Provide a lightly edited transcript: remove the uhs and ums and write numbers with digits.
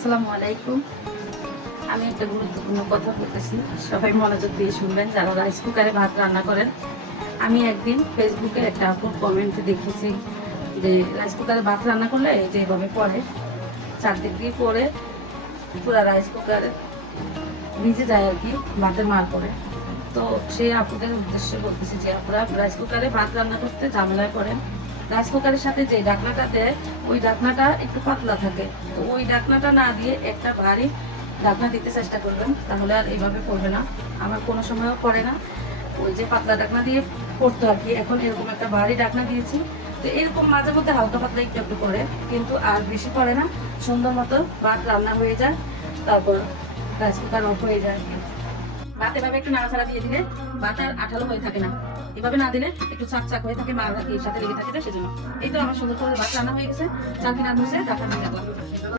আসসালামু আলাইকুম। আমি একটা গুরুত্বপূর্ণ কথা বলতেছি, সবাই মনোযোগ দিয়ে শুনবেন যারা রাইস কুকারে ভাত রান্না করেন। আমি একদিন ফেসবুকে একটা আপুর কমেন্টে দেখেছি যে রাইস কুকারে ভাত রান্না করলে এই যে এভাবে পড়ে, চারদিক দিয়ে পড়ে পুরা রাইস কুকারে ভিজে যায় আর কি, ভাতের মার পড়ে। তো সেই আপুদের উদ্দেশ্যে বলতেছি যে আপনারা রাইস কুকারে ভাত রান্না করতে ঝামেলায় পড়েন। রাইস কুকারের সাথে যে ঢাকনাটা দেয় ওই ঢাকনাটা একটু পাতলা থাকে, তো ওই ঢাকনাটা না দিয়ে একটা ভারী ঢাকনা দিতে চেষ্টা করবেন, তাহলে আর এইভাবে পড়বে না। আমার কোনো সময়ও পড়ে না, ওই যে পাতলা ঢাকনা দিয়ে পড়তো আর কি, এখন এরকম একটা ভারী ঢাকনা দিয়েছি। তো এরকম মাঝে মধ্যে হালকা পাতলা একটু একটু করে, কিন্তু আর বেশি পড়ে না। সুন্দর মতো ভাত রান্না হয়ে যায়, তারপর রাইস কুকার অফ হয়ে যায় আর কি। ভাত এভাবে একটু নাড়াচাড়া দিয়ে দিলে ভাত আর আঠালো হয়ে থাকে না, এভাবে না দিলে একটু চাক চাক হয়ে থাকে, মার এর সাথে লেগে থাকে, সেজন্য। এই তো আমার সুন্দর করে ভাত রান্না হয়ে গেছে, চাল কিনা হয়েছে, ঢাকা দিয়ে রাখলাম।